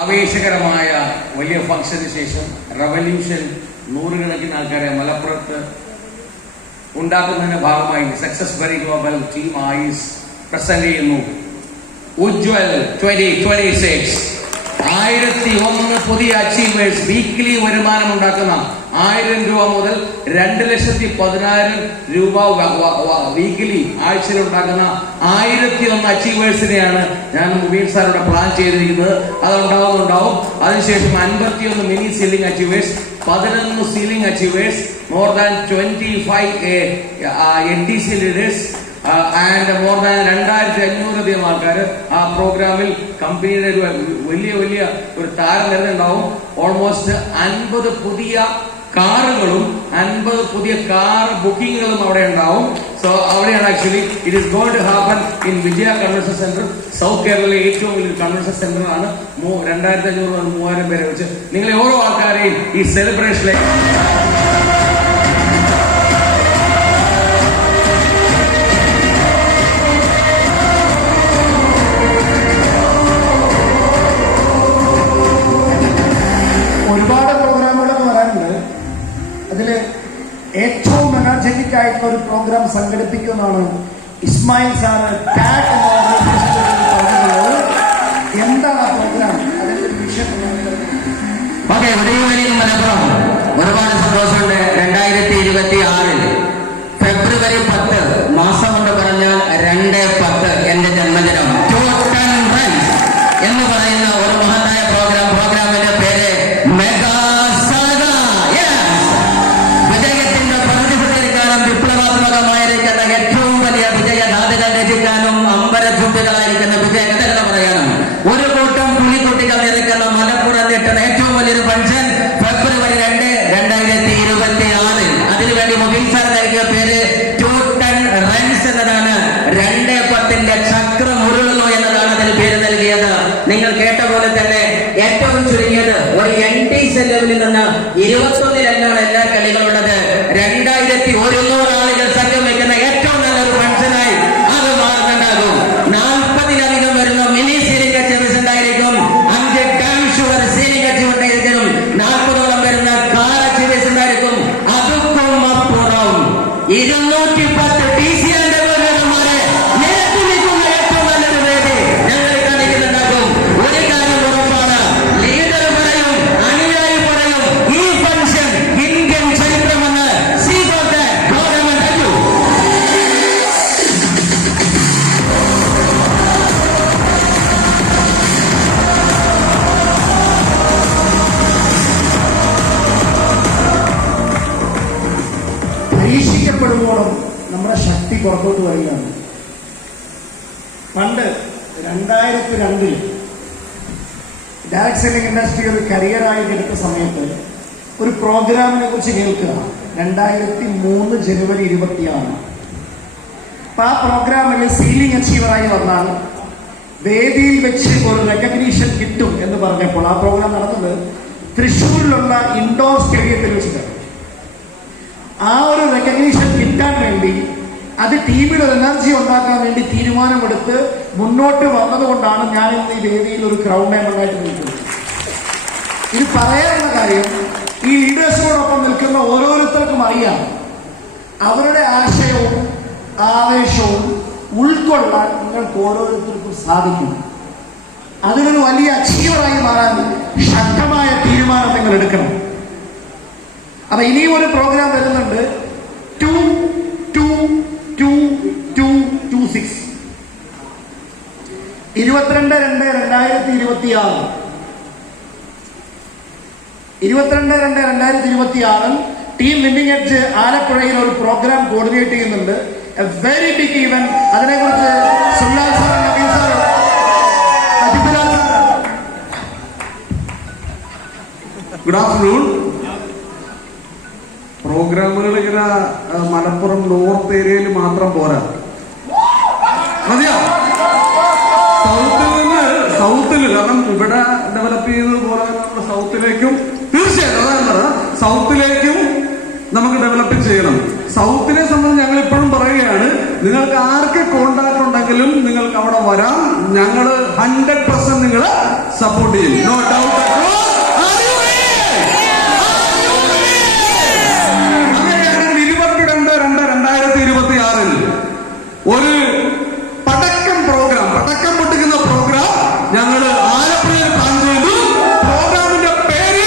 ആവേശകരമായ വലിയ ഫംഗ്ഷന് ശേഷം റവല്യൂഷൻ നൂറുകണക്കിന് ആൾക്കാരെ മലപ്പുറത്ത് ഉണ്ടാക്കുന്നതിന്റെ ഭാഗമായി സക്സസ് വെരി ഗ്ലോബൽ ടീം ആയിസ് പ്രസന്റ് ചെയ്യുന്നു ഉജ്വൽ 2026. 1001 പുതിയ അച്ചീവേഴ്സ്. വീക്ക്ലി വരുമാനം ഉണ്ടാക്കുന്ന 1000 രൂപ മുതൽ 2,10,000 രൂപ വീക്കിലി ആഴ്ചയിൽ ഉണ്ടാക്കുന്ന 1001 അച്ചീവേഴ്സിനെയാണ് ഞാൻ മുബീൻ സാറിവിടെ പ്ലാൻ ചെയ്തിരിക്കുന്നത്. അതുണ്ടാവും. അതിനുശേഷം 51 mini ceiling achievers, 11 ceiling achievers, more than 25 NTC leaders and more than 2500 ആൾക്കാർ ആ പ്രോഗ്രാമിൽ കമ്പനിയുടെ ഒരു വലിയ ഒരു താരനിരയുണ്ടാവും. ഓൾമോസ്റ്റ് 50 പുതിയ കാറുകളും 50 പുതിയ കാർ ബുക്കിങ്ങുകളും അവിടെ ഉണ്ടാവും. സോ അവിടെയാണ് actually it is going to happen in Vijaya convention centre. South കേരളയിലെ ഏറ്റവും വലിയ കൺവെൻഷൻ സെന്റർ ആണ്. 2500 3000 പേരെ വെച്ച് നിങ്ങളെ ഓരോ ആൾക്കാരെയും ഈ സെലിബ്രേഷനിലേക്ക് ഏറ്റവും എനർജറ്റിക് ആയിട്ടുള്ള ഒരു പ്രോഗ്രാം സംഘടിപ്പിക്കുന്നതാണ് ഇസ്മായിൽ സാറ് ടാറ്റ് പറഞ്ഞത്. എന്താണ് ആ പ്രോഗ്രാം, അതിന്റെ വിഷയം? മലപ്പുറം ഒരുപാട് സന്തോഷമുണ്ട്. 2026 ഫെബ്രുവരി 10 മാസം കൊണ്ട് പറഞ്ഞാൽ 2/10 എന്റെ ജന്മദിനം. എന്ന് പറയുന്ന ഒരു മഹത്തായ പ്രോഗ്രാമിന്റെ പേര് മെഗാ സാഗ. വിജയത്തിന്റെ പ്രതിഫലിക്കാനും വിപ്ലവാത്മകമായിരിക്കുന്ന ഏറ്റവും വലിയ വിജയഗാഥകൾ രചിക്കാനും അമ്പരചുംബികളായിരിക്കുന്ന വിജയകഥകൾ പറയാനും ഒരു കൂട്ടം പുലിക്കുട്ടികൾ നിരക്കുന്ന മലപ്പുറം നേട്ടുന്ന ഏറ്റവും വലിയൊരു ഫംഗ്ഷൻ ഫെബ്രുവരി 2, 2026. അതിനുവേണ്ടി മുബീൻ സാർ നൽകിയ പേര് 2 ടൺ റൺസ് എന്നതാണ്. 2/10 ചക്രം ഉരുളുന്നു എന്നതാണ് അതിന് പേര് നൽകിയത്. നിങ്ങൾ കേട്ട പോലെ തന്നെ ഏറ്റവും ചുരുങ്ങിയത് ഒരു NTC ലെവലിൽ നിന്ന് 21 രംഗമാണ് എല്ലാ കളികളുള്ളത്. 2100 ആളുകൾ സംഘം വയ്ക്കുന്ന ഏറ്റവും നല്ലൊരു ഫംഗ്ഷനായി അത് മാറുന്നുണ്ടാകും. 40-ലധികം വരുന്ന മിനി സീലിംഗ് അച്ചീവേഴ്സ് ഉണ്ടായിരിക്കും. 5 ടൺ ഷുഗർ സീലിംഗ് അച്ചീവ് ഉണ്ടായിരിക്കും. 40ഓളം വരുന്ന കാർ അച്ചീവേഴ്സ് ഉണ്ടായിരിക്കും. അതുക്കും അപ്പുറം 210 TC പരീക്ഷിക്കപ്പെടുമ്പോഴും നമ്മുടെ ശക്തി പുറത്തോട്ട് വരികയാണ്. പണ്ട് 2002 ഡയറക്ട് സെല്ലിംഗ് ഇൻഡസ്ട്രി ഒരു കരിയറായി എടുത്ത സമയത്ത് ഒരു പ്രോഗ്രാമിനെ കുറിച്ച് കേൾക്കുക. 2003 ജനുവരി 26. അപ്പൊ ആ പ്രോഗ്രാമിൽ സീലിംഗ് അച്ചീവറായി വന്നാൽ വേദിയിൽ വെച്ച് ഒരു റെക്കഗ്നീഷൻ കിട്ടും എന്ന് പറഞ്ഞപ്പോൾ ആ പ്രോഗ്രാം നടന്നത് തൃശ്ശൂരിലുള്ള ഇൻഡോർ സ്റ്റേഡിയത്തിൽ വെച്ചിട്ട്. ആ ഒരു റെക്കഗ്നീഷൻ കിട്ടാൻ വേണ്ടി അത് ടീമിൽ ഒരു എനർജി ഉണ്ടാക്കാൻ വേണ്ടി തീരുമാനമെടുത്ത് മുന്നോട്ട് വന്നതുകൊണ്ടാണ് ഞാൻ ഇന്ന് ഈ വേദിയിൽ ഒരു ക്രൗഡ് മെമ്പറായിട്ട് നിൽക്കുന്നത്. ഇത് പറയാനുള്ള കാര്യം, ഈ ലീഡേഴ്സിനോടൊപ്പം നിൽക്കുന്ന ഓരോരുത്തർക്കും അറിയാം അവരുടെ ആശയവും ആവേശവും ഉൾക്കൊള്ളാൻ നിങ്ങൾക്ക് ഓരോരുത്തർക്കും സാധിക്കും. അതിനൊരു വലിയ അച്ചീവറായി മാറാൻ ശക്തമായ തീരുമാനം നിങ്ങൾ എടുക്കണം. അപ്പൊ ഇനിയും ഒരു പ്രോഗ്രാം വരുന്നുണ്ട് 2226 22/2/2026 22/2/2026 ടീം വിന്നിംഗ് എഡ്ജ് ആലപ്പുഴയിൽ ഒരു പ്രോഗ്രാം കോർഡിനേറ്റ് ചെയ്യുന്നുണ്ട്. A very big event. അതിനെക്കുറിച്ച് Sullal sir, Nabeel sir, Ajibulal sir. Good afternoon. പ്രോഗ്രാമുകൾ ഇങ്ങനെ മലപ്പുറം നോർത്ത് ഏരിയയിൽ മാത്രം പോരാ, മതിയോ? സൗത്തിൽ കാരണം ഇവിടെ ഡെവലപ്പ് ചെയ്തത് പോലെ നമ്മുടെ സൗത്തിലേക്കും തീർച്ചയായിട്ടും അതാണ് സൗത്തിലേക്കും നമുക്ക് ഡെവലപ്പ് ചെയ്യണം. സൗത്തിനെ സംബന്ധിച്ച് ഞങ്ങൾ ഇപ്പോഴും പറയുകയാണ്, നിങ്ങൾക്ക് ആർക്ക് കോണ്ടാക്ട് ഉണ്ടെങ്കിലും നിങ്ങൾക്ക് അവിടെ വരാം. ഞങ്ങൾ 100% നിങ്ങളെ സപ്പോർട്ട് ചെയ്യും. No doubt. അങ്ങനെയാണെങ്കിൽ 22/2/2026 ഒരു പടക്കം പൊട്ടിക്കുന്ന പ്രോഗ്രാം ഞങ്ങൾ ആലപ്പുഴയിൽ പ്ലാൻ ചെയ്തു. പ്രോഗ്രാമിന്റെ പേര്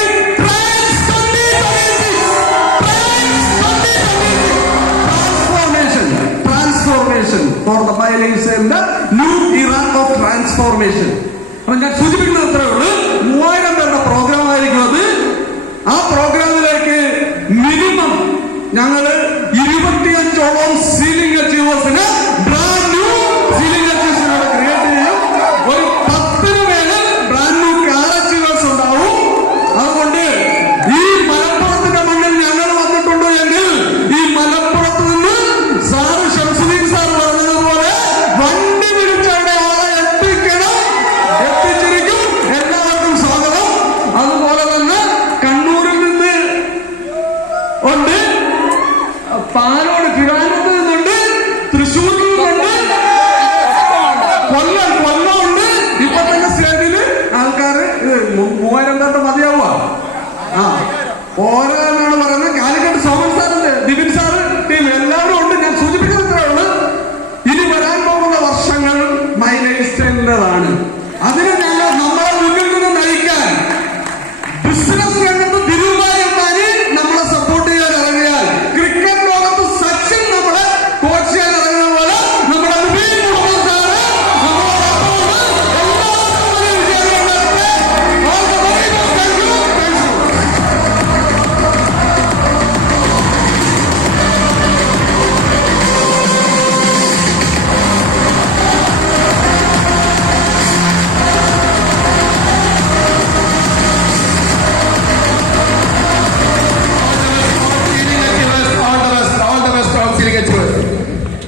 ട്രാൻസ്ഫോർമേഷൻ ഫോർ ദ മൈലേഴ്സിന്റെ ന്യൂ ഇറ ഓഫ് ട്രാൻസ്ഫോർമേഷൻ. അപ്പൊ ഞാൻ സൂചിപ്പിക്കുന്നത് അത്രേ ഉള്ളൂ. 3000 പേരുടെ പ്രോഗ്രാം ആയിരിക്കും അത്. ആ പ്രോഗ്രാമിലേക്ക് മിനിമം ഞങ്ങൾ 25ഓളം സീലിംഗ് അച്ചീവേഴ്സിന് ബ്രാൻഡ് ന്യൂ സീലിംഗ് അച്ചീവേഴ്സിനെ ക്രിയേറ്റ് ചെയ്യും. ഒരു 10 പേര് ബ്രാൻഡ് ന്യൂ കാർ അച്ചീവേഴ്സ് ഉണ്ടാവും. അതുകൊണ്ട് ഈ മലപ്പുറത്തിന്റെ മണ്ണിൽ ഞങ്ങൾ വന്നിട്ടുണ്ടോ എങ്കിൽ ഈ മലപ്പുറത്ത് നിന്ന് സാറ് ഷംസുദ്ദീൻ സാർ പറഞ്ഞതുപോലെ വണ്ടി വിളിച്ചവിടെ ആളെ എത്തിച്ചിരിക്കും. എല്ലാവർക്കും സ്വാഗതം. അതുപോലെ തന്നെ കണ്ണൂരിൽ നിന്ന് ഉണ്ട്, പാലോട് തിരുവനന്തപുരത്ത് നിന്നുണ്ട്, തൃശ്ശൂരിൽ നിന്നുണ്ട്, കൊല്ലം ഉണ്ട്. ഇപ്പൊ തന്നെ സ്റ്റേജില് ആൾക്കാര് 3000 പേരുടെ മതിയാവുക. ഓരോ എന്നാണ് പറയുന്നത്. കാലിക്കട്ട് സോമൻ സാറിന്റെ ദിവിൻ സാറ് ടീം എല്ലാവരും ഉണ്ട്. ഞാൻ സൂചിപ്പിക്കുന്നത് ഇത്രേ ഉള്ളൂ. ഇനി വരാൻ പോകുന്ന വർഷങ്ങൾ മൈലേജ് സ്റ്റൈലിൻ്റെതാണ്. അതിന് ഞങ്ങൾ നമ്മളെ മുന്നിൽ നിന്ന് നയിക്കാൻ ബിസിനസ് രംഗത്ത് ധീരുഭായ് അംബാനി നമ്മളെ സപ്പോർട്ട് ചെയ്യാൻ ഇറങ്ങിയാൽ, ക്രിക്കറ്റ് ലോകത്ത് സച്ചിൻ നമ്മളെ കോച്ച് ചെയ്യാൻ ഇറങ്ങുന്ന പോലെ നമ്മുടെ നബീൽ മുഹമ്മദ് സാറ്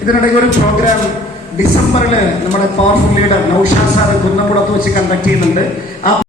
ഇതിനിടയ്ക്ക് ഒരു പ്രോഗ്രാം ഡിസംബറിൽ നമ്മുടെ പവർഫുൾ ലീഡർ നൗഷാദ് സാർ കുന്നംകുളത്ത് വെച്ച് കണ്ടക്ട് ചെയ്യുന്നുണ്ട്. ആ